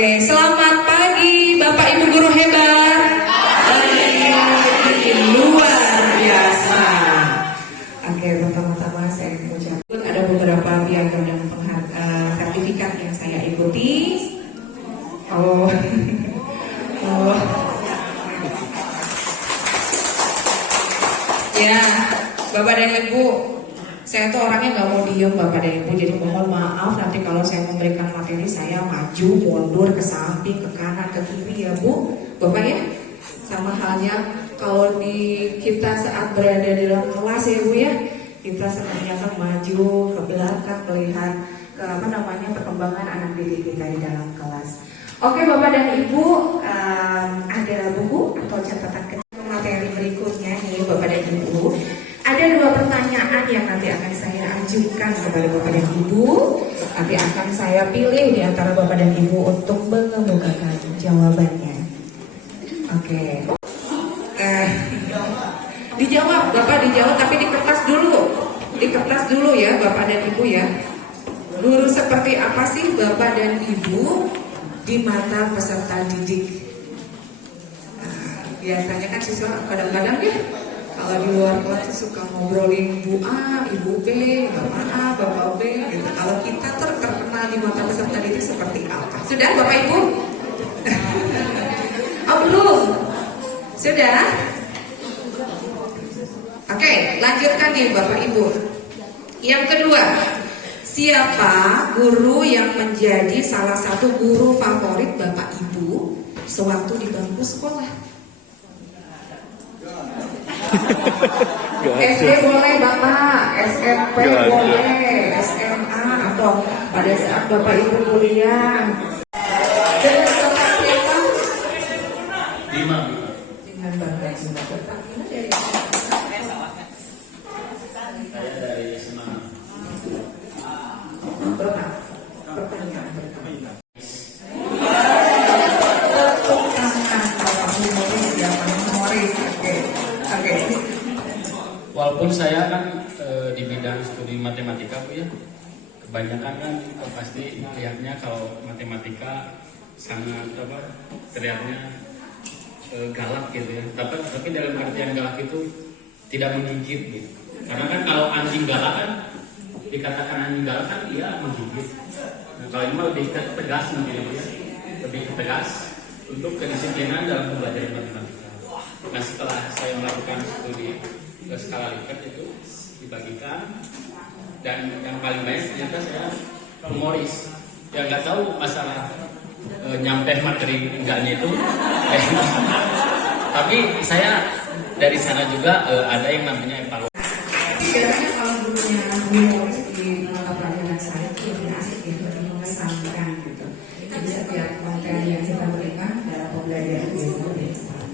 Oke, selamat pagi Bapak Ibu guru hebat. Luar biasa. Oke, pertama-tama saya mengucapkan ada beberapa piagam dan sertifikat yang saya ikuti. Oh. Ya, Bapak dan Ibu, saya tuh orangnya nggak mau diem Bapak dan Ibu, jadi mohon maaf nanti kalau saya memberikan materi saya maju, mundur, ke samping, ke kanan, ke kiri ya Bu, Bapak ya. Sama halnya kalau kita saat berada di dalam kelas ya Bu ya, kita sebenarnya kan maju ke belakang melihat ke perkembangan anak didik kita di dalam kelas. Oke Bapak dan Ibu, ada buku atau catatan kecil materi berikutnya nih Bapak dan Ibu. Ada 2 pertanyaan yang nanti akan saya ajukan kepada Bapak dan Ibu. Nanti akan saya pilih di antara Bapak dan Ibu untuk mengemukakan jawabannya. Oke. Dijawab, Bapak dijawab tapi di kertas dulu. Di kertas dulu ya Bapak dan Ibu ya. Guru seperti apa sih Bapak dan Ibu di mata peserta didik? Biasanya kan siswa kadang-kadang ya kalau di luar kelas suka ngobrolin Bu A, Ibu B, Bapak A, Bapak B gitu. Kalau kita terkenal di mata peserta didik seperti apa? Sudah Bapak Ibu? Oh belum? Sudah? Oke, lanjutkan nih Bapak Ibu. Yang kedua, siapa guru yang menjadi salah satu guru favorit Bapak Ibu sewaktu di bangku sekolah? SD boleh Bapak, SMP boleh, SMA atau pada saat Bapak Ibu kuliah. Dengan Bapak siapa? Dengan Bapak dari saya dari SMA. Bapak, pertanyaan pertama. Walaupun saya kan di bidang studi matematika Bu ya, kebanyakan kan pasti lihatnya kalau matematika sangat terlihatnya galak gitu ya. Tapi dalam artian galak itu tidak menggigit gitu. Karena kan kalau anjing galak kan dikatakan anjing galak kan dia menggigit. Nah, kalau ini mah lebih tegas mungkin ya, lebih tegas untuk kedisiplinan dalam belajar matematika. Nah setelah saya melakukan studi skala Likert itu dibagikan dan yang paling banyak ternyata saya humoris. Ya nggak tahu masalah nyampe materi enggaknya itu. Tapi saya dari sana juga ada yang namanya evaluasi. Biasanya kalau gurunya humoris di mata pelajaran saya itu lebih asik ya, lebih mengesankan gitu. Jadi setiap materi yang kita berikan dalam pembelajaran itu lebih cepat.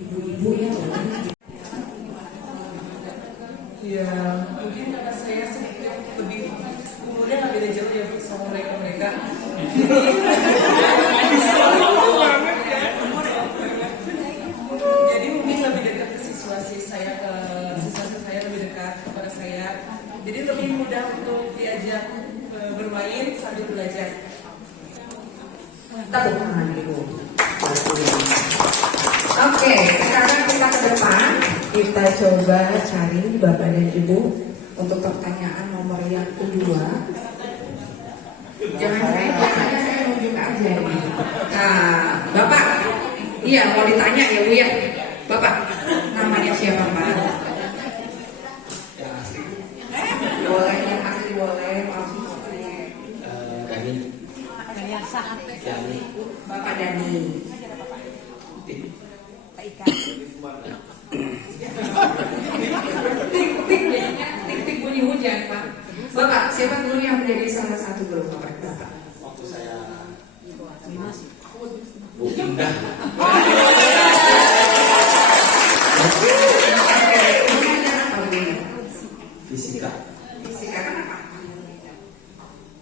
Ibu-ibu ya ya mungkin karena saya sedikit lebih umurnya nggak beda jauh ya sama mereka. Jadi mungkin lebih dekat ke siswa saya lebih dekat kepada saya. Jadi lebih mudah untuk diajak bermain sambil belajar. tepuk tangan Ibu. Oke, sekarang kita ke depan. Kita coba cari Bapak dan Ibu untuk pertanyaan nomor yang kedua. Jangan saya nunjuk aja ini. Nah, Bapak, iya mau ditanya ya Bu ya. Bapak, namanya siapa Pak? Yang asli Boleh yang asli boleh, palsu boleh. Dani. Bapak Dani. Tik bunyi hujan Pak. Bapak, siapa guru yang menjadi salah satu guru favorit Bapak? Waktu saya Bu Indah. Fisika. Fisika kenapa?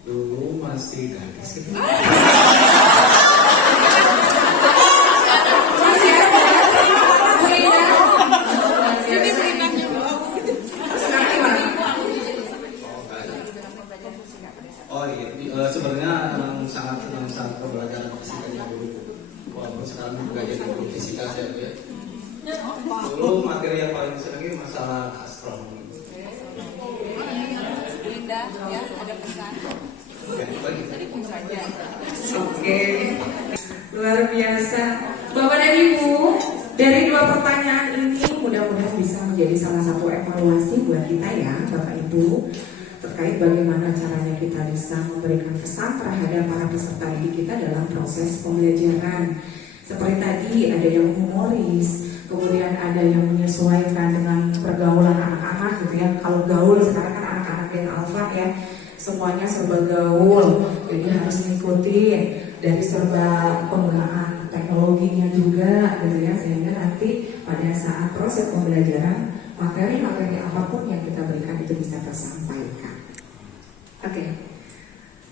Dulu masih gadis gitu. Oh iya, sebenarnya sangat pembelajaran fisikanya dulu. Walaupun sekarang juga jadi guru fisika saya ya. Dulu materi yang paling disenangi masalah astronomi. Linda, ya ada pesan. Oke, luar biasa. Bapak dan Ibu, dari dua pertanyaan ini mudah-mudahan bisa menjadi salah satu evaluasi buat kita ya, Bapak Ibu, terkait bagaimana caranya kita bisa memberikan kesan terhadap para peserta didik kita dalam proses pembelajaran. Seperti tadi ada yang humoris, kemudian ada yang menyesuaikan dengan pergaulan anak-anak gitu ya. Kalau gaul sekarang kan anak-anak Gen Alpha ya, semuanya serba gaul, jadi harus mengikuti dari serba penggunaan teknologinya juga gitu ya, sehingga nanti pada saat proses pembelajaran materi-materi apapun yang kita berikan itu bisa tersampaikan. Oke,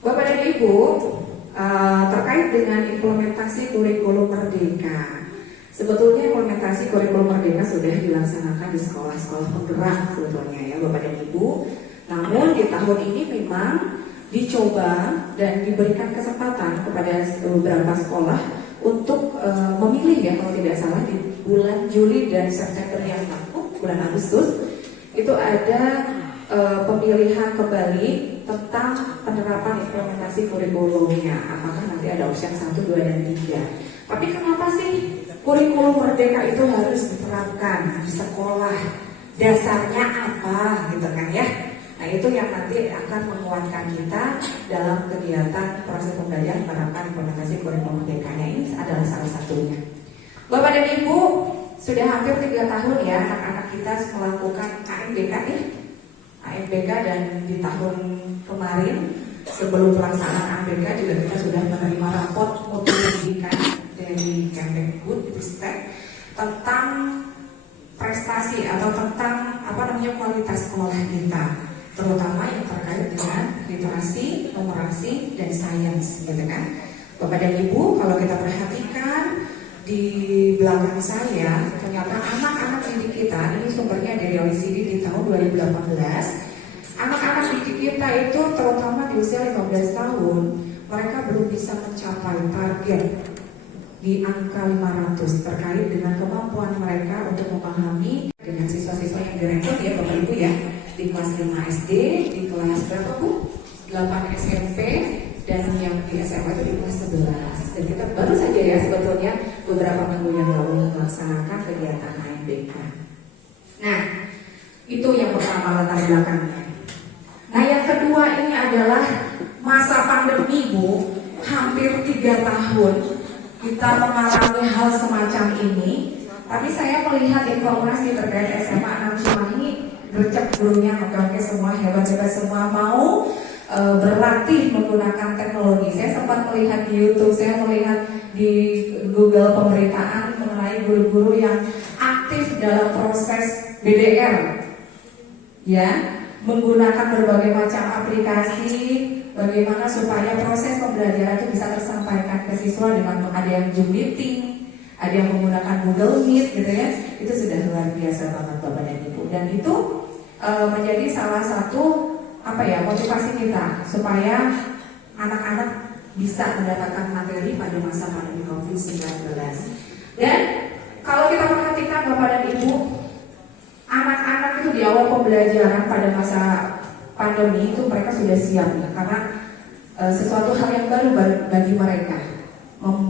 Bapak dan Ibu, terkait dengan implementasi kurikulum merdeka. Sebetulnya implementasi kurikulum merdeka sudah dilaksanakan di sekolah-sekolah penggerak sebetulnya ya Bapak dan Ibu. Namun di tahun ini memang dicoba dan diberikan kesempatan kepada beberapa sekolah untuk memilih ya kalau tidak salah di bulan Juli dan September yang lalu, bulan Agustus itu ada pemilihan kembali tentang penerapan implementasi kurikulumnya. Apakah nanti ada opsi 1, 2, dan 3. Tapi kenapa sih kurikulum merdeka itu harus diterapkan di sekolah? Dasarnya apa gitu kan ya? Nah itu yang nanti akan menguatkan kita dalam kegiatan proses pembelajaran menerapkan implementasi kurikulum merdekanya. Ini adalah salah satunya. Bapak dan Ibu, sudah hampir 3 tahun ya anak-anak kita melakukan AMBK nih. AMBK dan di tahun kemarin sebelum pelaksanaan AMBK juga kita sudah menerima raport mutu pendidikan dari Kemdikbud tentang prestasi atau tentang kualitas sekolah kita, terutama yang terkait dengan literasi, numerasi, dan sains, gitu kan. Bapak dan Ibu, kalau kita perhatikan di belakang saya, ternyata anak-anak didik kita, ini sumbernya dari OECD di tahun 2018. Anak-anak didik kita itu terutama di usia 15 tahun, mereka belum bisa mencapai target di angka 500 terkait dengan kemampuan mereka untuk memahami dengan siswa-siswa yang direkrut ya Bapak Ibu ya, di kelas 5 SD, di kelas berapa Bu? 8 SMP, dan yang di SMA itu di kelas 11. Dan kita baru saja ya sebetulnya beberapa minggu yang lalu melaksanakan kegiatan AMBK. Nah, itu yang pertama latar belakangnya. Nah, yang kedua ini adalah masa pandemi Bu, hampir 3 tahun kita mengalami hal semacam ini. Tapi saya melihat informasi terkait SMA 6 Cimahi gercep dulunya, oke semua hebat-hebat semua mau berlatih menggunakan teknologi. Saya sempat melihat di YouTube, saya melihat di Google pemberitaan mengenai guru-guru yang aktif dalam proses BDR, ya, menggunakan berbagai macam aplikasi, bagaimana supaya proses pembelajaran itu bisa tersampaikan ke siswa dengan ada yang Zoom meeting, ada yang menggunakan Google Meet, gitu ya. Itu sudah luar biasa banget Bapak dan Ibu, dan itu menjadi salah satu motivasi kita supaya anak-anak bisa mendapatkan materi pada masa pandemi COVID-19. Dan kalau kita perhatikan Bapak dan Ibu, anak-anak itu di awal pembelajaran pada masa pandemi itu mereka sudah siap ya, karena sesuatu hal yang baru bagi mereka,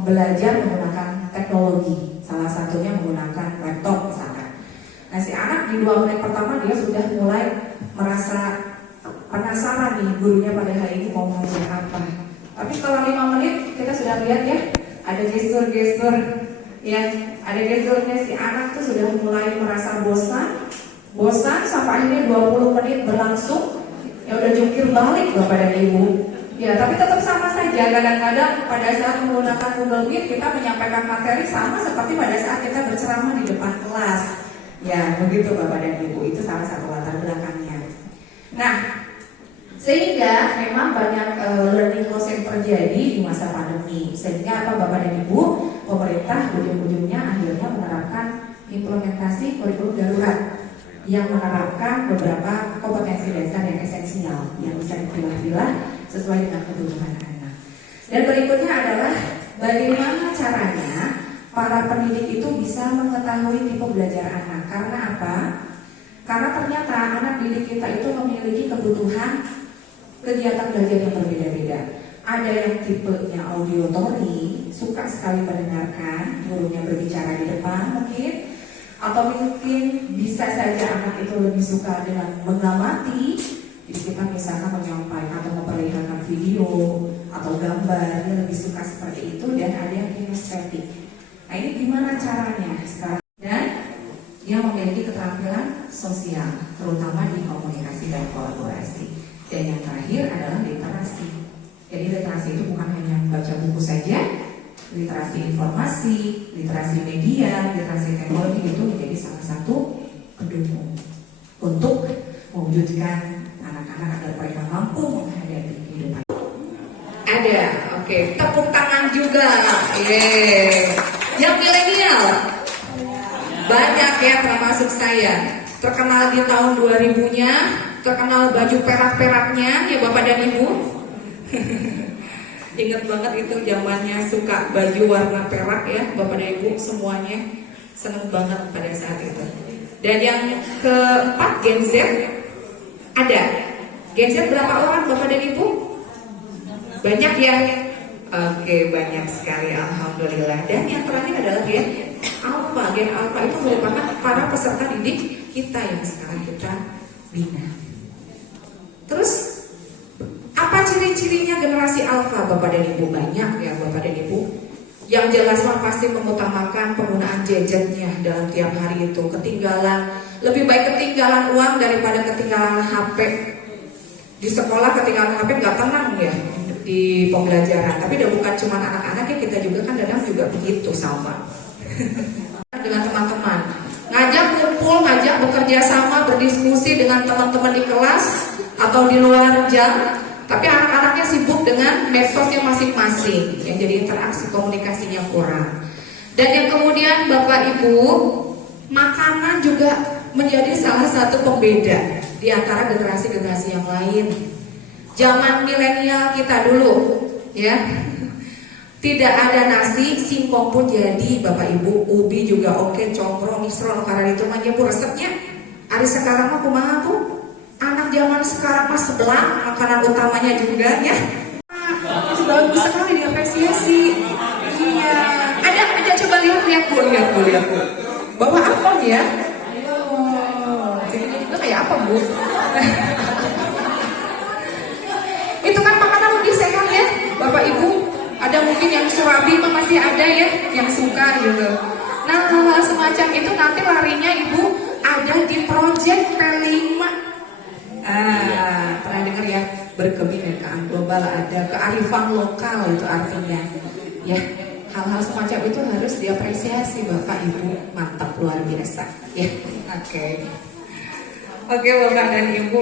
belajar menggunakan teknologi, salah satunya menggunakan laptop misalkan. Nah si anak di 2 menit pertama dia sudah mulai merasa penasaran nih gurunya pada hari ini mau ngajar apa. Tapi setelah 5 menit kita sudah lihat ya, ada gestur-gestur ya, ada gesturnya si anak tuh sudah mulai merasa bosan sampai akhirnya 20 menit berlangsung, ya udah jungkir balik Bapak dan Ibu. Ya tapi tetap sama saja, kadang-kadang pada saat menggunakan Google Meet kita menyampaikan materi sama seperti pada saat kita berceramah di depan kelas. Ya begitu Bapak dan Ibu, itu salah satu latar belakangnya. Nah, sehingga memang banyak learning loss yang terjadi di masa pandemi. Sehingga apa Bapak dan Ibu, pemerintah ujung-ujungnya akhirnya menerapkan implementasi kurikulum darurat yang menerapkan beberapa kompetensi dasar yang esensial yang bisa dipilah-pilah sesuai dengan kebutuhan anak. Dan berikutnya adalah bagaimana caranya para pendidik itu bisa mengetahui tipe belajar anak. Karena apa? Karena ternyata anak didik kita itu memiliki kebutuhan kegiatan belajar yang berbeda-beda. Ada yang tipenya auditory, suka sekali mendengarkan gurunya berbicara di depan mungkin, atau mungkin bisa saja anak itu lebih suka dengan mengamati. Jadi kita misalkan menyampaikan atau memperlihatkan video atau gambar, dia lebih suka seperti itu. Dan ada yang kinestetik. Nah ini gimana caranya sekarang? Dan yang memiliki keterampilan sosial, terutama di komunikasi dan kolaborasi. Dan yang terakhir adalah literasi. Jadi literasi itu bukan hanya membaca buku saja, literasi informasi, literasi media, literasi teknologi itu menjadi salah satu pendukung untuk mewujudkan anak-anak agar mereka mampu menghadapi kehidupan. Ada, oke, tepuk tangan juga. Yang milenial banyak ya, termasuk saya. Terkenal di tahun 2000-nya, terkenal baju perak-peraknya ya Bapak dan Ibu. Ingat banget itu zamannya suka baju warna perak ya Bapak dan Ibu, semuanya seneng banget pada saat itu. Dan yang keempat, Gen Z. Ada Gen Z berapa orang Bapak dan Ibu? Banyak ya? Oke, banyak sekali, alhamdulillah. Dan yang terakhir adalah Gen Alpha. Gen Alpha itu merupakan para peserta didik kita yang sekarang kita bina. Terus apa ciri-cirinya generasi Alpha Bapak dan Ibu? Banyak ya Bapak dan Ibu. Yang jelas mah pasti mengutamakan penggunaan gadgetnya dalam tiap hari itu. Ketinggalan, lebih baik ketinggalan uang daripada ketinggalan HP. Di sekolah ketinggalan HP nggak tenang ya di pembelajaran. Tapi udah bukan cuma anak-anak ya, kita juga kan kadang juga begitu sama. Dengan teman-teman, ngajak kumpul, ngajak bekerja sama, berdiskusi dengan teman-teman di kelas atau di luar jam. Tapi anak-anaknya sibuk dengan medsosnya masing-masing, yang jadi interaksi komunikasinya kurang. Dan yang kemudian Bapak Ibu, makanan juga menjadi salah satu pembeda di antara generasi-generasi yang lain. Zaman milenial kita dulu, ya, tidak ada nasi, singkong pun jadi Bapak Ibu, ubi juga oke, combro, misro, karena itu mah bu resepnya. Hari sekarang mah kumaha tuh? Anak zaman sekarang mah sebelah makanan utamanya juga ya. Bagus sekali diapresiasi. Iya. Ada coba lihat bu. Bawa apa ya? Oh, jadinya juga kayak apa bu? Itu kan makanan lebih sehat ya, Bapak Ibu. Ada mungkin yang surabi masih ada ya, yang suka gitu. Nah, hal semacam itu nanti larinya Ibu ada di Project P5. Pernah dengar ya, berkebinekaan global, ada kearifan lokal itu artinya. Ya, hal-hal semacam itu harus diapresiasi Bapak Ibu, mantap luar biasa. Ya, oke, Bapak dan Ibu.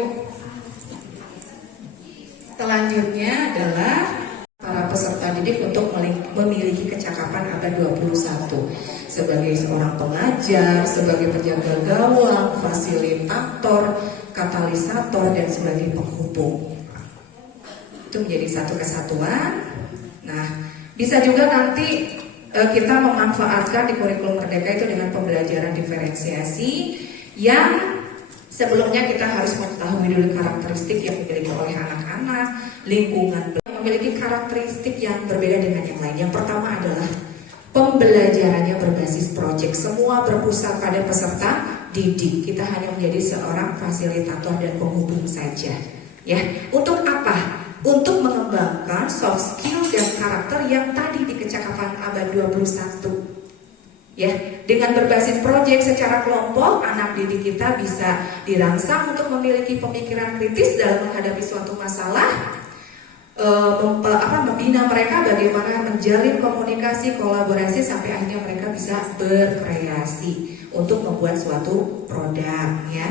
Selanjutnya adalah para peserta didik untuk memiliki kecakapan abad 21 sebagai seorang pengajar, sebagai penjaga gawang, fasilitator, katalisator, dan sebagai penghubung. Itu menjadi satu kesatuan. Nah, bisa juga nanti kita memanfaatkan di kurikulum Merdeka itu dengan pembelajaran diferensiasi yang sebelumnya kita harus mengetahui dulu karakteristik yang dimiliki oleh anak-anak, lingkungan memiliki karakteristik yang berbeda dengan yang lain. Yang pertama adalah pembelajarannya berbasis proyek. Semua berpusat pada peserta didik. Kita hanya menjadi seorang fasilitator dan penghubung saja. Ya, untuk apa? Untuk mengembangkan soft skill dan karakter yang tadi di kecakapan abad 21. Ya, dengan berbasis proyek secara kelompok, anak didik kita bisa dirangsang untuk memiliki pemikiran kritis dalam menghadapi suatu masalah, membina mereka bagaimana menjalin komunikasi, kolaborasi sampai akhirnya mereka bisa berkreasi untuk membuat suatu produk, ya.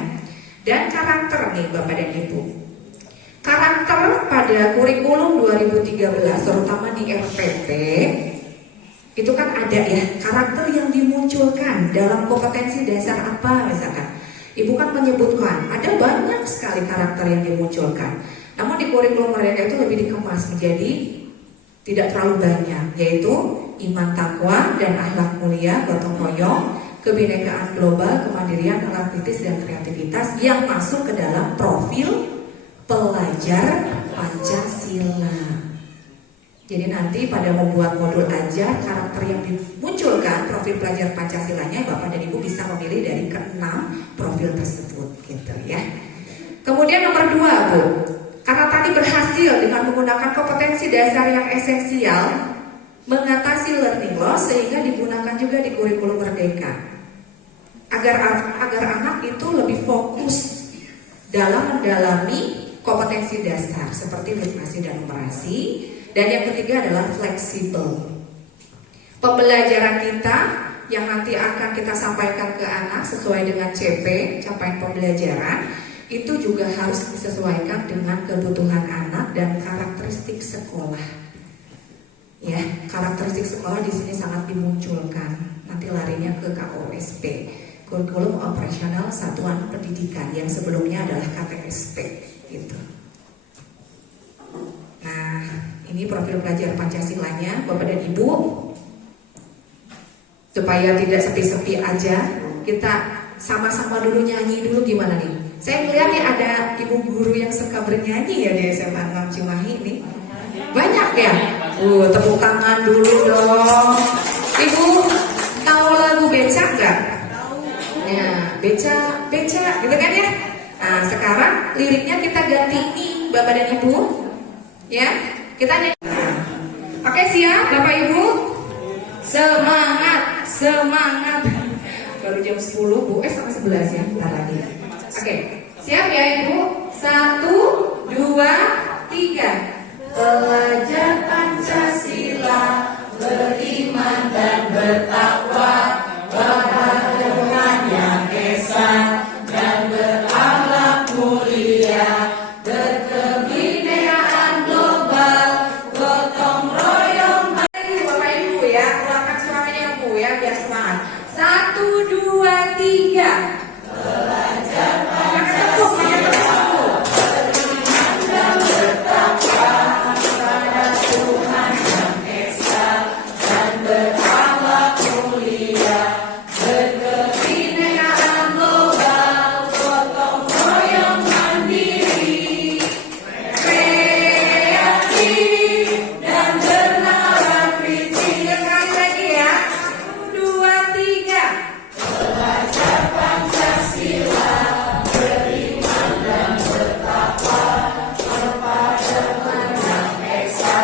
Dan karakter nih Bapak dan Ibu. Karakter pada kurikulum 2013 terutama di RPP itu kan ada ya karakter yang dimunculkan dalam kompetensi dasar apa misalkan. Ibu kan menyebutkan ada banyak sekali karakter yang dimunculkan. Namun di kurikulum mereka itu lebih dikemas menjadi tidak terlalu banyak, yaitu iman takwa dan akhlak mulia, gotong royong, kebinekaan global, kemandirian, nalar kritis dan kreativitas yang masuk ke dalam profil pelajar Pancasila. Jadi nanti pada membuat modul ajar, karakter yang dimunculkan profil pelajar Pancasilanya, Bapak dan Ibu bisa memilih dari ke-6 profil tersebut, gitu ya. Kemudian nomor 2, Bu, karena tadi berhasil dengan menggunakan kompetensi dasar yang esensial mengatasi learning loss, sehingga digunakan juga di kurikulum Merdeka. Agar anak itu lebih fokus dalam mendalami kompetensi dasar seperti literasi dan numerasi. Dan yang ketiga adalah fleksibel. Pembelajaran kita yang nanti akan kita sampaikan ke anak sesuai dengan CP, capaian pembelajaran, itu juga harus disesuaikan dengan kebutuhan anak dan karakteristik sekolah. Ya, karakteristik sekolah di sini sangat dimunculkan. Nanti larinya ke KOSP. Kurikulum Operasional Satuan Pendidikan, yang sebelumnya adalah KTSP gitu. Nah, ini profil pelajar Pancasilanya, Bapak dan Ibu. Supaya tidak sepi-sepi aja, kita sama-sama dulu nyanyi dulu, gimana nih? Saya melihat nih ada ibu guru yang suka bernyanyi ya di SMA 6 Cimahi ini. Banyak ya? Tepuk tangan dulu dong. Ibu tahu lagu Beca nggak? Ya, beca, gitu kan ya? Nah, sekarang liriknya kita ganti ini, Bapak dan Ibu. Ya, kita nyanyi. Oke, siap, Bapak Ibu? Semangat. Baru jam 10, Bu. Sampai 11 ya, bentar lagi. Oke, siap ya Ibu? 1, 2, 3. Pelajar Pancasila beriman dan bertakwa kepada Tuhan Yang Esa dan berakhlak mulia, berkebinekaan global, gotong royong. Bapak Ibu ya, keluarkan suaranya Bu ya, biar semangat. 1, 2, 3. Belajar Pancasila beriman dan bertakwa kepada Tuhan Yang Esa dan berakhlak mulia, berkebinekaan global, gotong royong mandiri, kreatif dan bernalar kritis. Sekali lagi ya, 1, 2, 3. Belajar Pancasila beriman dan bertakwa kepada Tuhan Yang Esa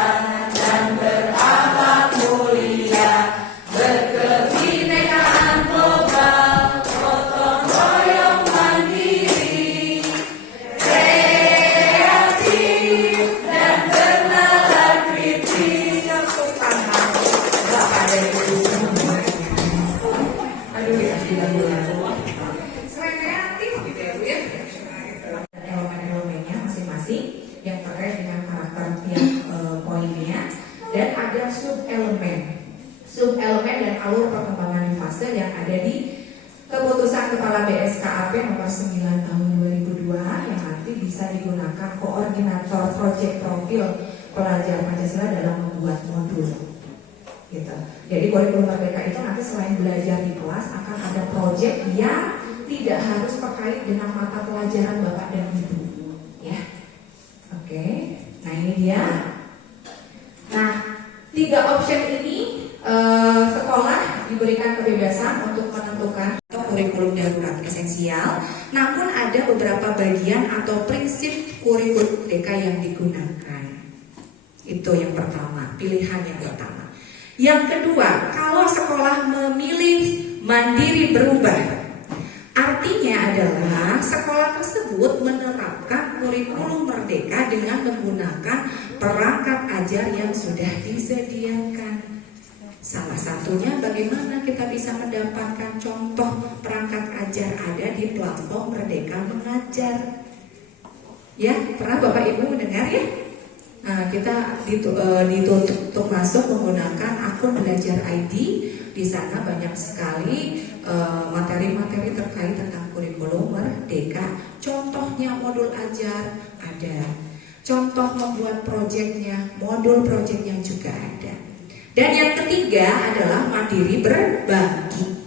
dan berakhlak mulia, berkebinekaan global, gotong royong mandiri, kreatif dan bernalar kritis. Tepuk tangan Bapak dan Ibu semuanya. Aduh ya, tidak boleh. Selain kreatif gitu ya Bu ya. Elemen-elemennya masing-masing yang terkait dengan karakter tiap poinnya, dan ada sub-elemen dan alur perkembangan di fase yang ada di keputusan Kepala BSKAP nomor 9 tahun 2002 yang nanti bisa digunakan koordinator proyek profil pelajar Pancasila dalam membuat modul. Gitu. Jadi kurikulum Merdeka itu nanti selain belajar di kelas akan ada proyek yang tidak harus terkait dengan mata pelajaran Bapak dan Ibu, ya. Oke. Nah, ini dia. Nah, 3 option ini sekolah diberikan kebebasan untuk menentukan kurikulum darurat esensial, namun ada beberapa bagian atau prinsip kurikulum Merdeka yang digunakan. Itu yang pertama, pilihan yang pertama. Yang kedua, kalau sekolah memilih mandiri berubah, artinya adalah sekolah tersebut menerapkan kurikulum Merdeka dengan menggunakan perangkat ajar yang sudah disediakan. Salah satunya bagaimana kita bisa mendapatkan contoh perangkat ajar ada di platform Merdeka Mengajar. Ya, pernah Bapak Ibu mendengar ya? Nah, kita dituntut untuk masuk menggunakan akun Belajar ID. Di sana banyak sekali materi-materi terkait tentang kurikulum Merdeka. Contohnya modul ajar ada. Contoh membuat proyeknya, modul proyeknya juga ada. Dan yang ketiga adalah mandiri berbagi.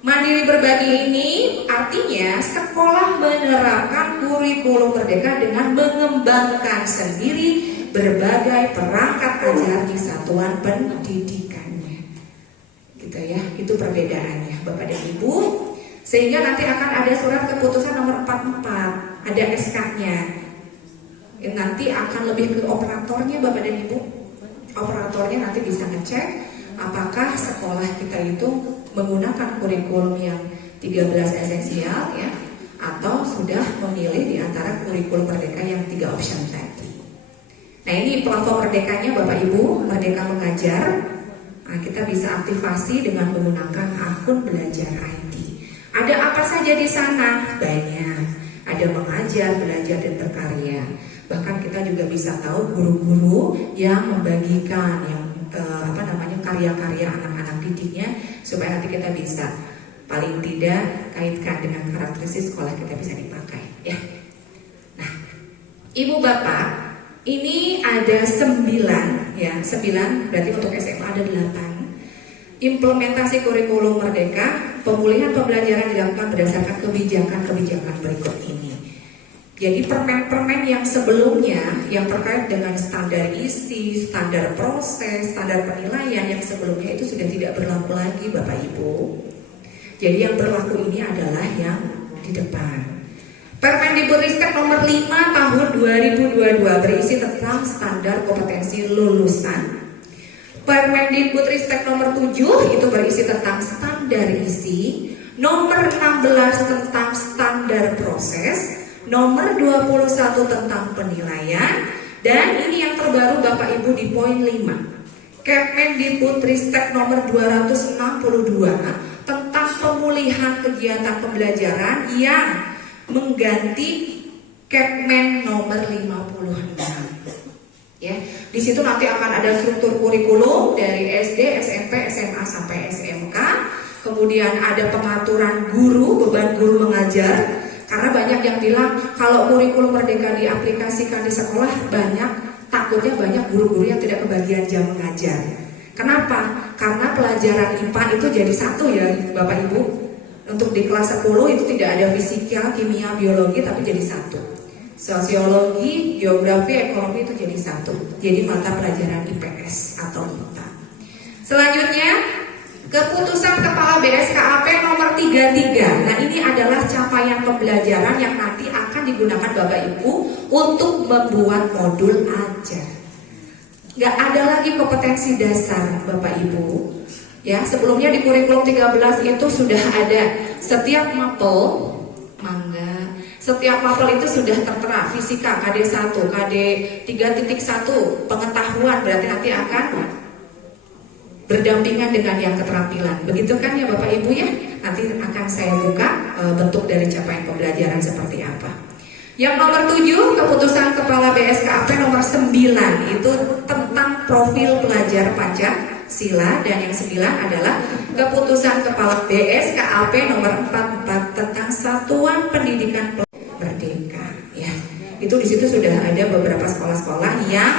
Mandiri berbagi ini artinya sekolah menerapkan kurikulum merdeka dengan mengembangkan sendiri berbagai perangkat ajar di satuan pendidikannya. Gitu ya, itu perbedaannya Bapak dan Ibu. Sehingga nanti akan ada surat keputusan nomor 44, ada SK-nya. Nanti akan lebih ke operatornya Bapak dan Ibu. Operatornya nanti bisa ngecek apakah sekolah kita itu menggunakan kurikulum yang 13 esensial ya, atau sudah memilih di antara kurikulum merdeka yang 3 option tadi. Nah ini platform merdekanya Bapak Ibu, Merdeka Mengajar. Nah, kita bisa aktifasi dengan menggunakan akun Belajar ID. Ada apa saja di sana? Banyak. Ada mengajar, belajar, dan berkarya. Bahkan kita juga bisa tahu guru-guru yang membagikan yang karya-karya anak-anak didiknya supaya nanti kita bisa paling tidak kaitkan dengan karakteristik sekolah kita bisa dipakai ya. Nah, Ibu Bapak, ini ada 9 ya, 9 berarti untuk SMA ada 8. Implementasi kurikulum merdeka, pemulihan pembelajaran dilakukan berdasarkan kebijakan-kebijakan berikut ini. Jadi permen-permen yang sebelumnya yang terkait dengan standar isi, standar proses, standar penilaian yang sebelumnya itu sudah tidak berlaku lagi Bapak Ibu. Jadi yang berlaku ini adalah yang di depan. Permendikbudristek nomor 5 tahun 2022 berisi tentang standar kompetensi lulusan. Permendikbudristek nomor 7 itu berisi tentang standar isi. Nomor 16 tentang standar proses. Nomor 21 tentang penilaian. Dan ini yang terbaru Bapak Ibu di poin 5, Kemendikbudristek nomor 262 tentang pemulihan kegiatan pembelajaran yang mengganti Kepmen nomor 56. Ya, di situ nanti akan ada struktur kurikulum dari SD, SMP, SMA sampai SMK. Kemudian ada pengaturan guru, beban guru mengajar. Karena banyak yang bilang kalau kurikulum merdeka diaplikasikan di sekolah takutnya banyak guru-guru yang tidak kebagian jam mengajar. Kenapa? Karena pelajaran IPA itu jadi satu ya Bapak Ibu. Untuk di kelas 10 itu tidak ada fisika, kimia, biologi tapi jadi satu. Sosiologi, geografi, ekonomi itu jadi satu. Jadi mata pelajaran IPS atau IPA. Selanjutnya Keputusan Kepala BSKAP nomor 33. Nah ini adalah capaian pembelajaran yang nanti akan digunakan Bapak Ibu untuk membuat modul ajar. Gak ada lagi kompetensi dasar Bapak Ibu. Ya, sebelumnya di kurikulum 13 itu sudah ada setiap mapel, setiap mapel itu sudah tertera fisika KD 1, KD 3.1, pengetahuan berarti nanti akan berdampingan dengan yang keterampilan. Begitu kan ya Bapak Ibu ya? Nanti akan saya buka bentuk dari capaian pembelajaran seperti apa. Yang nomor 7, keputusan Kepala BSKAP nomor 9 itu tentang profil pelajar Pancasila. Dan yang 9 adalah keputusan Kepala BSKAP nomor 44 tentang Satuan Pendidikan Merdeka. Ya, itu di situ sudah ada beberapa sekolah-sekolah yang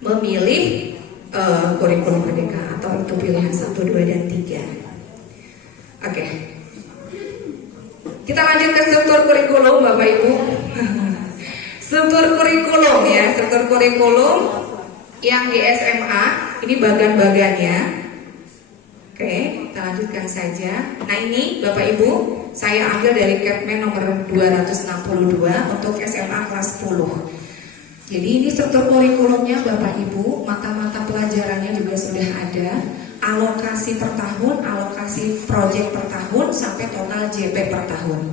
memilih kurikulum merdeka atau itu pilihan 1, 2, dan 3. Oke. Kita lanjut ke struktur kurikulum Bapak Ibu. Struktur kurikulum ya, struktur kurikulum yang di SMA ini bagan-bagannya. Oke, kita lanjutkan saja. Nah ini Bapak Ibu, saya ambil dari Kepmen nomor 262 untuk SMA kelas 10. Jadi ini struktur kurikulumnya Bapak Ibu, mata-mata pelajarannya juga sudah ada, alokasi per tahun, alokasi proyek per tahun, sampai total JP per tahun.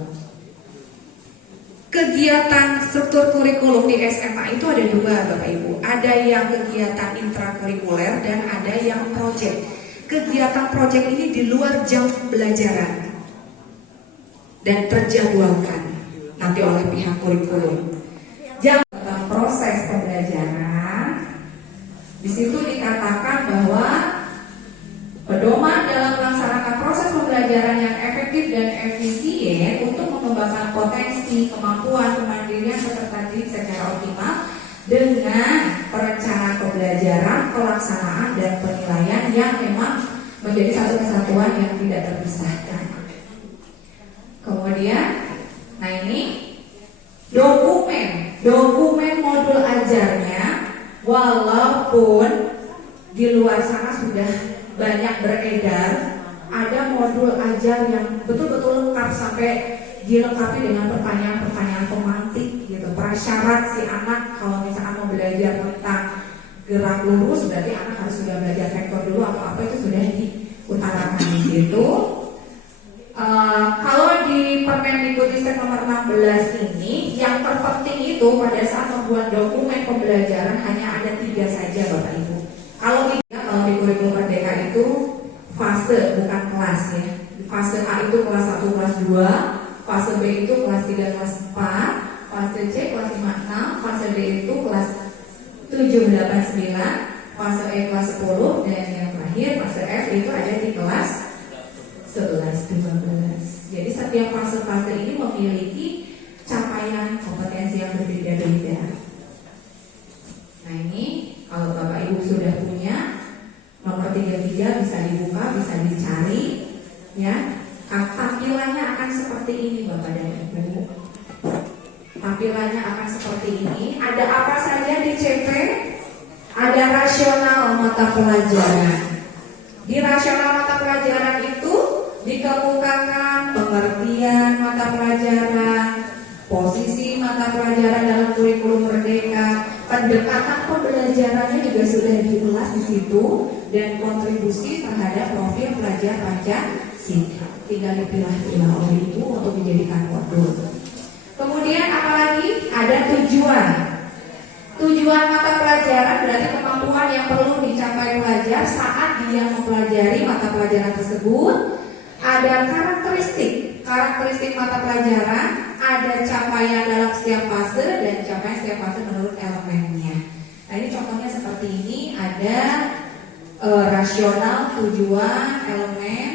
Kegiatan struktur kurikulum di SMA itu ada 2 Bapak Ibu, ada yang kegiatan intrakurikuler dan ada yang proyek. Kegiatan proyek ini di luar jam pembelajaran dan terjadwalkan nanti oleh pihak kurikulum. Proses pembelajaran di situ dikatakan bahwa pedoman dalam melaksanakan proses pembelajaran yang efektif dan efisien untuk mengembangkan potensi, kemampuan, kemandirian peserta didik secara optimal dengan perencanaan pembelajaran, pelaksanaan dan penilaian yang memang menjadi satu kesatuan yang tidak terpisahkan. Kemudian, nah ini dokumen modul ajarnya, walaupun di luar sana sudah banyak beredar, ada modul ajar yang betul-betul lengkap sampai dilengkapi dengan pertanyaan-pertanyaan pemantik gitu, prasyarat si anak kalau misalkan mau belajar tentang gerak lurus berarti anak harus sudah belajar vektor dulu atau apa, itu sudah diutarakan di situ. Kalau di Permendikbudristek nomor 16 ini yang terpenting itu pada saat membuat dokumen pembelajaran hanya ada 3 saja Bapak Ibu. Kalau di kurikulum Merdeka itu fase bukan kelas ya. Fase A itu kelas 1 kelas 2, fase B itu kelas 3 kelas 4, fase C kelas 5 6, fase D itu kelas 7 8 9, fase E kelas 10, dan yang terakhir fase F itu ada di kelas 11 12. Jadi setiap fase-fase ini memiliki capaian kompetensi yang berbeda-beda. Nah ini kalau Bapak Ibu sudah punya nomor 33 bisa dibuka, bisa dicari ya. Tampilannya akan seperti ini Bapak dan Ibu. Tampilannya akan seperti ini. Ada apa saja di CP? Ada rasional mata pelajaran. Di rasional mata pelajaran itu dikemukakan pengertian mata pelajaran, posisi mata pelajaran dalam kurikulum Merdeka, pendekatan pembelajarannya juga sudah diulas di situ, dan kontribusi terhadap profil pelajar Pancasila. Tinggal dipilah-pilah oleh Ibu untuk dijadikan modul. Kemudian apalagi ada tujuan. Tujuan mata pelajaran berarti kemampuan yang perlu dicapai pelajar saat dia mempelajari mata pelajaran tersebut. Ada karakteristik mata pelajaran, ada capaian dalam setiap fase dan capaian setiap fase menurut elemennya. Nah ini contohnya seperti ini, ada rasional, tujuan, elemen,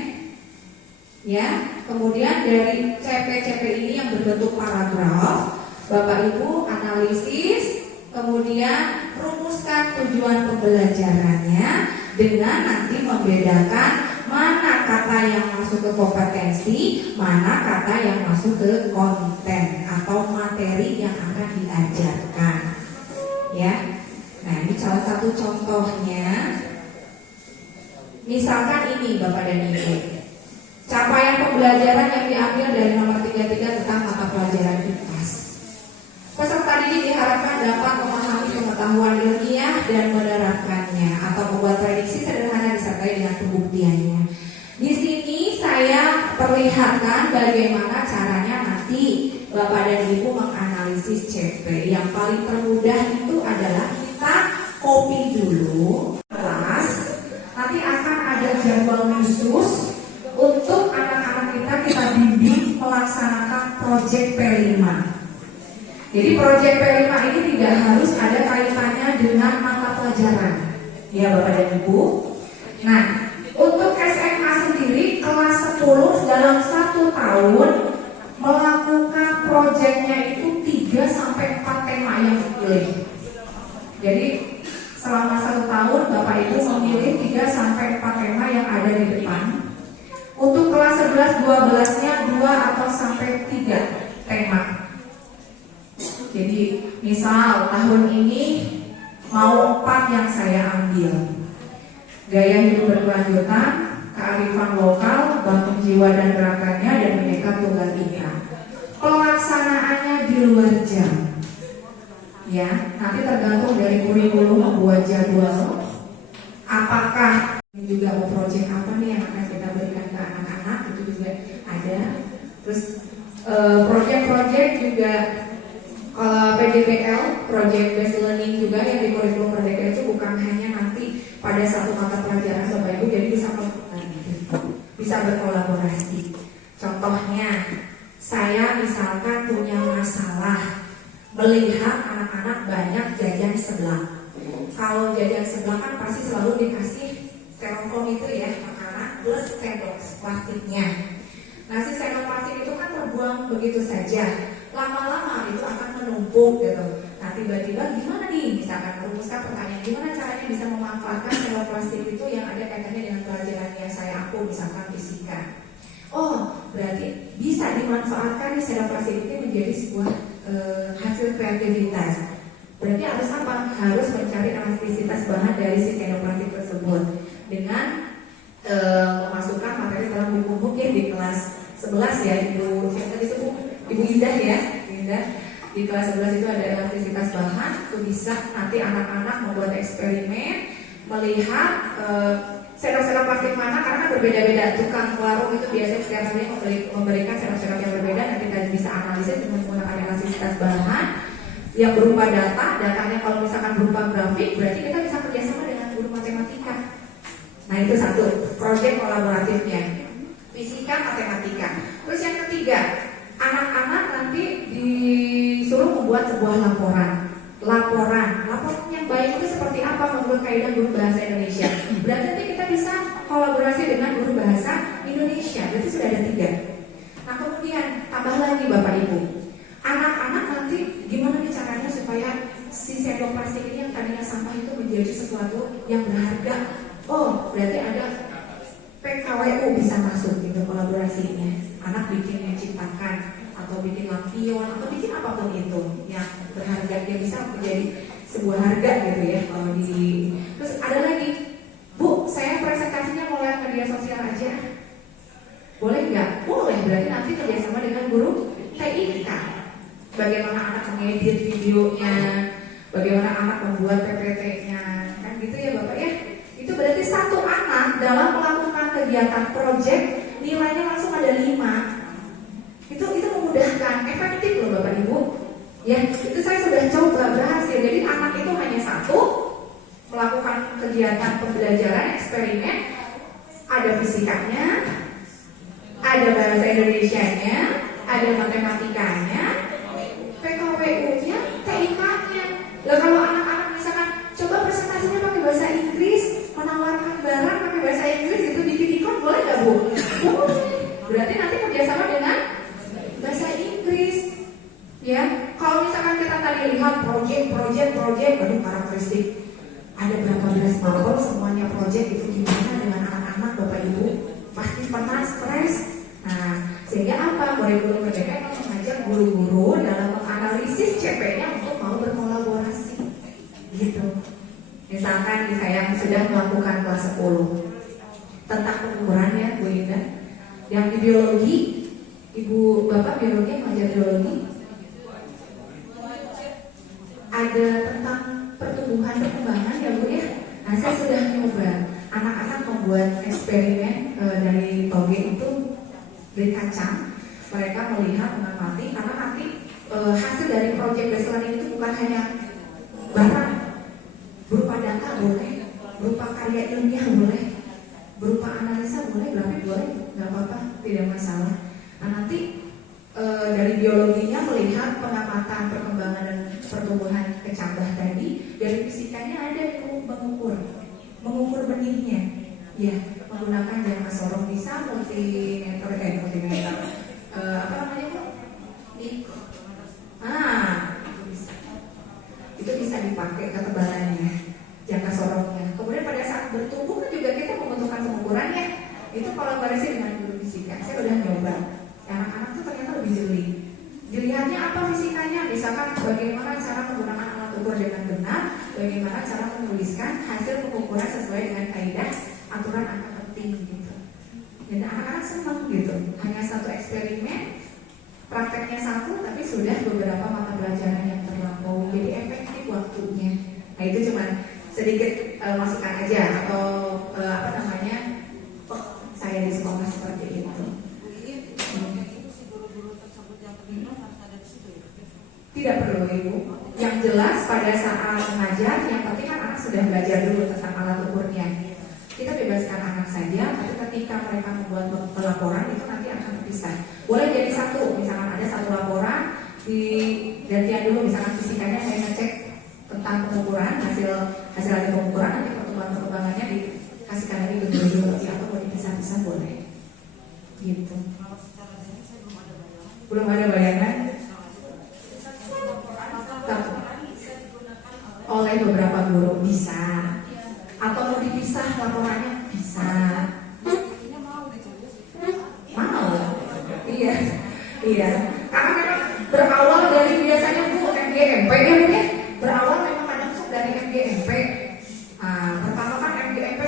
ya. Kemudian dari CP-CP ini yang berbentuk paragraf, Bapak Ibu analisis, kemudian rumuskan tujuan pembelajarannya dengan nanti membedakan mana kata yang masuk ke kompetensi, mana kata yang masuk ke konten atau materi yang akan diajarkan. Ya. Nah, ini salah satu contohnya. Misalkan ini Bapak dan Ibu. Capaian pembelajaran yang diambil dari nomor 33 tentang mata pelajaran IPAS. Peserta didik diharapkan dapat memahami pengetahuan ilmiah dan menerapkannya atau membuat prediksi sederhana disertai dengan pembuktiannya. Di sini saya perlihatkan bagaimana caranya nanti Bapak dan Ibu menganalisis CP. Yang paling termudah itu adalah kita copy dulu kelas. Nanti akan ada jadwal khusus untuk anak-anak kita bimbing melaksanakan proyek P5. Jadi proyek P5 ini tidak harus ada kaitannya dengan mata pelajaran, ya Bapak dan Ibu. Nah, untuk SMA sendiri kelas 10 dalam 1 tahun melakukan proyeknya itu 3-4 tema yang dipilih. Jadi selama 1 tahun Bapak Ibu memilih 3-4 tema yang ada di depan. Untuk kelas 11-12-nya 2 atau sampai 3 tema. Jadi misal tahun ini mau 4 yang saya ambil. Gaya hidup berkelanjutan, kearifan lokal, bangun jiwa dan gerakannya, dan Bhinneka Tunggal Ika. Pelaksanaannya di luar jam. Ya, nanti tergantung dari kurikulum membuat jadwal. Apakah juga mau proyek apa nih yang akan kita berikan ke anak-anak, itu juga ada. Terus proyek-proyek juga PDBL, Project Based Learning juga yang di kurikulum Merdeka itu bukan hanya nanti pada satu mata pelajaran Bapak Ibu, jadi bisa melakukan bisa berkolaborasi. Contohnya, saya misalkan punya masalah melihat anak-anak banyak jajan seblak. Kalau jajan seblak kan pasti selalu dikasih styrofoam itu ya, makanan plus sendok plastiknya. Nah si sendok plastik itu kan terbuang begitu saja. Lama-lama itu akan menumpuk gitu. Nanti tiba-tiba gimana nih, misalkan merumuskan pertanyaan gimana caranya bisa memanfaatkan sendok plastik itu yang ada kaitannya dengan pelajaran yang saya aku, misalkan fisika. Oh, berarti bisa dimanfaatkan nih sendok plastik itu menjadi sebuah hasil kreativitas. Berarti harus apa? Harus mencari elastisitas bahan dari si sendok plastik tersebut dengan memasukkan materi dalam buku. Mungkin di kelas 11 ya, Ibu siapa tadi itu Bu? Ibu Indah ya, Indah. Di kelas 11 itu ada elastisitas bahan, itu bisa nanti anak-anak membuat eksperimen melihat sendok-sendok plastik mana, karena kan berbeda-beda. Tukang warung itu biasanya setiap hari memberikan sendok-sendok yang berbeda. Nanti kita bisa analisis dengan menggunakan elastisitas bahan yang berupa data. Datanya kalau misalkan berupa grafik, berarti kita bisa kerjasama dengan guru matematika. Nah itu satu, proyek kolaboratifnya, fisika, matematika. Terus yang ketiga, anak-anak nanti disuruh membuat sebuah laporan yang baik itu seperti apa menurut kaidah guru bahasa Indonesia. Berarti nanti kita bisa kolaborasi dengan guru bahasa Indonesia. Berarti sudah ada 3. Nah kemudian tambah lagi Bapak Ibu, anak-anak nanti gimana nih caranya supaya si sendok plastik ini yang tadinya sampah itu menjadi sesuatu yang berharga. Oh berarti ada PKWU bisa masuk gitu kolaborasinya. Anak bikin menciptakan atau bikin lampion atau bikin apapun itu yang berharga, dia bisa menjadi sebuah harga gitu ya kalau di. Terus ada lagi, Bu, saya presentasinya mau lewat media sosial aja, boleh nggak? Boleh, berarti nanti kerjasama dengan guru TIK. Bagaimana anak mengedit videonya, bagaimana anak membuat PPT-nya, kan gitu ya Bapak ya. Itu berarti satu anak dalam melakukan kegiatan proyek nilainya langsung ada 5. Itu memudahkan, efektif loh Bapak Ibu. Ya, itu saya sudah coba berhasil. Jadi anak itu hanya satu melakukan kegiatan pembelajaran eksperimen, ada fisikanya, ada bahasa Indonesianya, ada matematikanya, PKWU-nya, TIK-nya. Lah kalau anak-anak misalkan coba presentasinya pakai bahasa Inggris, menawarkan barang pakai bahasa Inggris, itu bikin ikon, boleh nggak Bu? Boleh. Berarti nanti kerjasama dengan bahasa Inggris. Ya, kalau misalkan kita tadi lihat proyek, baru karakteristik ada berapa belas bubble, semuanya proyek itu gimana dengan anak-anak Bapak Ibu? Pasti pernah stres. Nah, sehingga apa? Kurikulum merdeka mengajak guru-guru dalam menganalisis CP-nya untuk mau berkolaborasi. Gitu. Misalkan saya sudah melakukan kelas 10 tentang pengukuran ya Bu Indah. Yang di biologi, Ibu Bapak biologi mengajar biologi, ada tentang perkembangan ya Bu ya. Nah saya sudah nyoba anak-anak membuat eksperimen dari toge itu dari kacang. Mereka melihat, mengamati, karena nanti hasil dari proyek base learning itu bukan hanya barang, berupa data boleh, berupa karya ilmiah boleh, berupa analisa boleh, grafik boleh, nggak apa-apa, tidak masalah. Nah nanti dari biologinya melihat pengamatan perkembangan dan pertumbuhan kecambah tadi, dari fisikanya ada yang mengukur benihnya, ya menggunakan jangka sorong bisa multimeter, apa namanya Bu? Itu bisa dipakai ketebalannya, jangka sorongnya. Kemudian pada saat bertumbuh kan juga kita membutuhkan pengukurannya. Itu kolaborasi dengan guru fisika. Saya udah nyoba. Anak-anak tuh ternyata lebih jeli. Dilihatnya apa fisikanya? Misalkan bagaimana cara menggunakan alat ukur dengan benar, bagaimana cara menuliskan hasil pengukuran sesuai dengan kaidah aturan angka penting gitu. Dan anak-anak senang gitu. Hanya satu eksperimen, prakteknya satu, tapi sudah beberapa mata pelajaran yang terlampau. Jadi efektif waktunya. Nah itu cuma sedikit masukan aja atau apa namanya? Saya di sekolah seperti itu. Tidak perlu Ibu. Yang jelas pada saat mengajar, yang penting kan anak sudah belajar dulu tentang alat ukurnya. Kita bebaskan anak saja, tapi ketika mereka membuat laporan itu nanti akan terpisah. Boleh jadi satu, misalkan ada satu laporan di gantian dulu, misalkan fisikanya saya ngecek tentang pengukuran, hasil pengukuran, nanti perkembangannya dikasihkan lagi ke guru atau mau dipisah-pisah boleh. Gitu. Belum ada bayangan? Iya, iya. Karena memang berawal dari biasanya Bu MGMP ya Bu ya. Berawal memang kadang dari MGMP. Pertama kan MGMP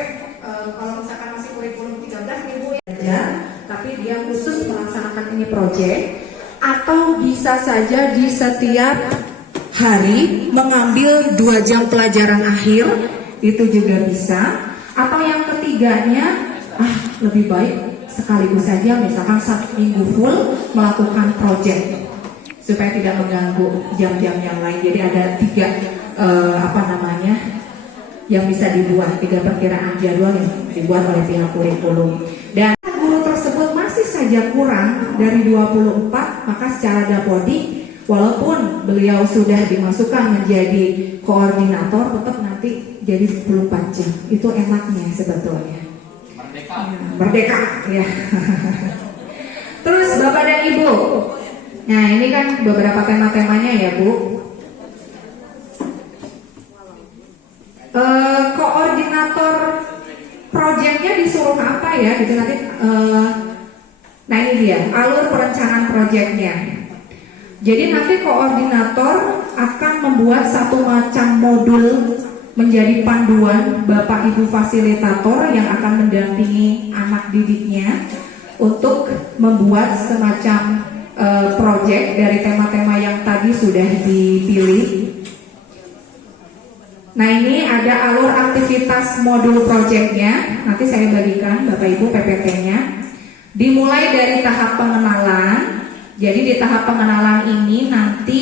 kalau misalkan masih kurikulum 13 nih Bu ya, tapi dia khusus melaksanakan ini project, atau bisa saja di setiap hari mengambil 2 jam pelajaran akhir, itu juga bisa. Atau yang ketiganya, lebih baik sekaligus saja misalkan 1 minggu full melakukan project supaya tidak mengganggu jam-jam yang lain. Jadi ada 3 yang bisa dibuat, 3 perkiraan jadwal yang dibuat oleh pihak kurikulum. Dan guru tersebut masih saja kurang dari 24, maka secara dapodik walaupun beliau sudah dimasukkan menjadi koordinator, tetap nanti jadi 24 jam. Itu enaknya sebetulnya. Merdeka ya. Terus Bapak dan Ibu, nah ini kan beberapa tema-temanya ya Bu. Koordinator proyeknya disuruh apa ya gitu nanti. Nah ini dia alur perencanaan proyeknya. Jadi nanti koordinator akan membuat satu macam modul menjadi panduan Bapak Ibu fasilitator yang akan mendampingi anak didiknya untuk membuat semacam proyek dari tema-tema yang tadi sudah dipilih. Nah ini ada alur aktivitas modul proyeknya, nanti saya bagikan Bapak Ibu PPT-nya. Dimulai dari tahap pengenalan. Jadi di tahap pengenalan ini nanti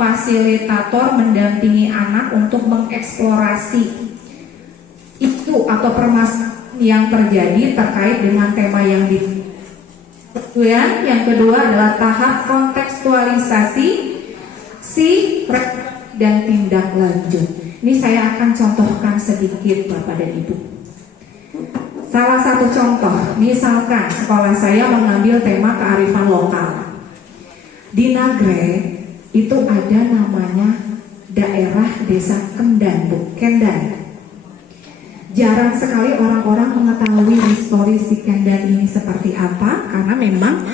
fasilitator mendampingi anak untuk mengeksplorasi isu atau permasalahan yang terjadi terkait dengan tema yang yang kedua adalah tahap kontekstualisasi dan tindak lanjut. Ini saya akan contohkan sedikit Bapak dan Ibu. Salah satu contoh, misalkan sekolah saya mengambil tema kearifan lokal. Di Nagreg itu ada namanya daerah desa Kendan, Bu, Kendan. Jarang sekali orang-orang mengetahui histori si Kendan ini seperti apa, karena memang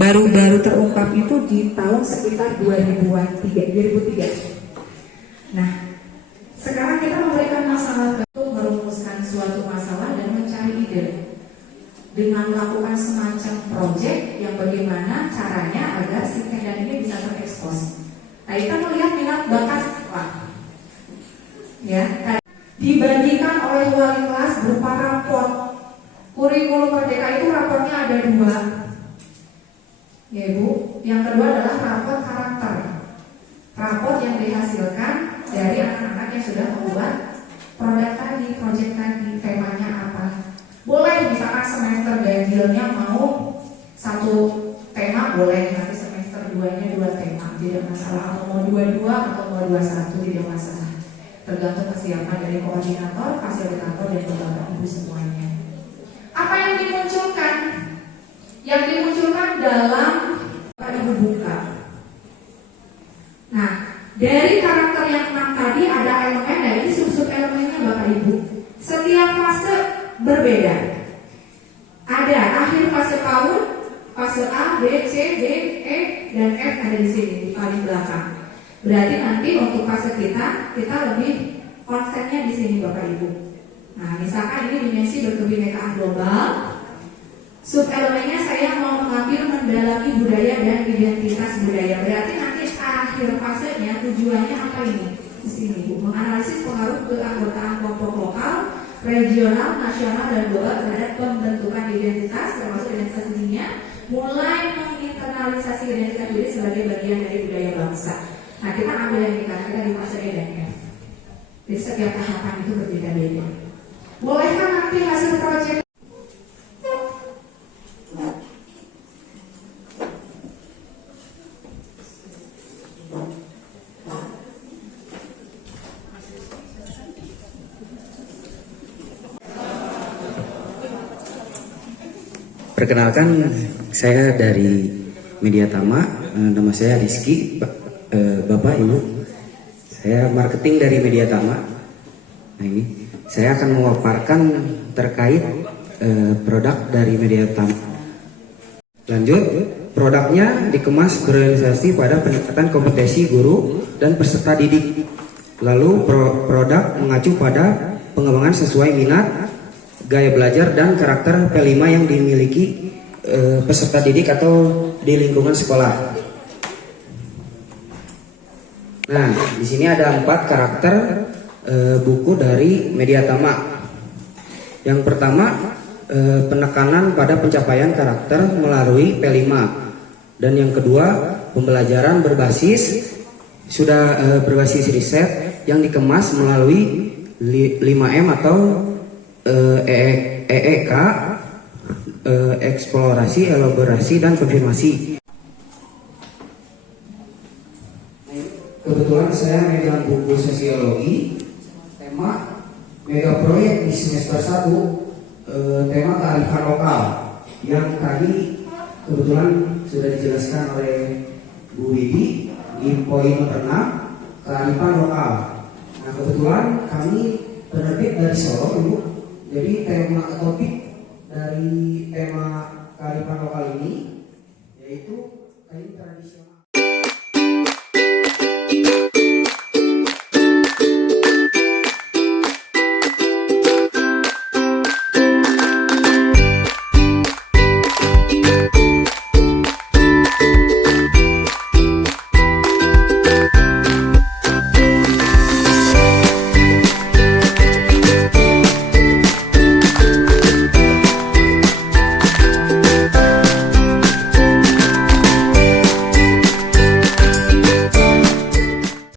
baru-baru terungkap itu di tahun sekitar 2003. Nah, sekarang kita memberikan masalah untuk merumuskan suatu masalah dan mencari ide dengan melakukan semacam proyek yang bagaimana caranya agar si Kendan ini bisa terekspos. Nah, kita melihat minat bakat Pak. Ya, dibagikan oleh wali kelas berupa raport. Kurikulum Merdeka itu raportnya ada 2. Ya Bu, yang kedua adalah raport karakter. Raport yang dihasilkan dari anak-anak yang sudah membuat produk tadi, proyek tadi, temanya apa. Boleh misalkan semester ganjilnya mau 1 tema, boleh nanti semester 2-nya 2 tema, tidak masalah. Atau mau 22 atau mau 21, tidak masalah. Tergantung kesiapan dari koordinator, fasilitator, dan Bapak Ibu semuanya. Apa yang dimunculkan? Yang dimunculkan dalam Bapak Ibu buka. Nah, dari karakter yang 6 tadi ada elemen, nah ini sub-sub elemennya Bapak Ibu. Setiap fase berbeda. Ada akhir fase PAUD, fase A, B, C, D, E, dan F ada di sini di paling belakang. Berarti nanti untuk fase kita lebih konsennya di sini Bapak Ibu. Nah, misalkan ini dimensi berkebinekaan global. Sub elemennya saya mau mengambil mendalami budaya dan identitas budaya. Berarti nanti akhir fasenya tujuannya apa ini? Di sini Bu, menganalisis pengaruh keanggotaan kelompok lokal, regional, nasional, dan global terhadap pembentukan identitas termasuk identitas dunia, mulai menginternalisasi identitas diri sebagai bagian dari budaya bangsa. Nah, kita ambil yang kita di fase E dan F. Jadi setiap tahapan itu berbeda-beda. Bolehkah nanti hasil proyek Perkenalkan, saya dari Media Tama, nama saya Rizky, Bapak Ibu. Saya marketing dari Media Tama. Nah ini, saya akan memaparkan terkait produk dari Media Tama. Lanjut, produknya dikemas berorientasi pada peningkatan kompetensi guru dan peserta didik. Lalu produk mengacu pada pengembangan sesuai minat, gaya belajar dan karakter P5 yang dimiliki peserta didik atau di lingkungan sekolah. Nah, di sini ada 4 karakter buku dari Mediatama. Yang pertama, penekanan pada pencapaian karakter melalui P5. Dan yang kedua, pembelajaran berbasis riset yang dikemas melalui 5M atau EEK, eksplorasi, elaborasi, dan konfirmasi. Kebetulan saya megang buku sosiologi, tema mega proyek di semester 1, tema kearifan lokal, yang tadi kebetulan sudah dijelaskan oleh Bu Widi di poin 6, kearifan lokal. Nah, kebetulan kami penerbit dari Solo, Ibu. Jadi topik dari tema kearifan lokal ini yaitu kain tradisional.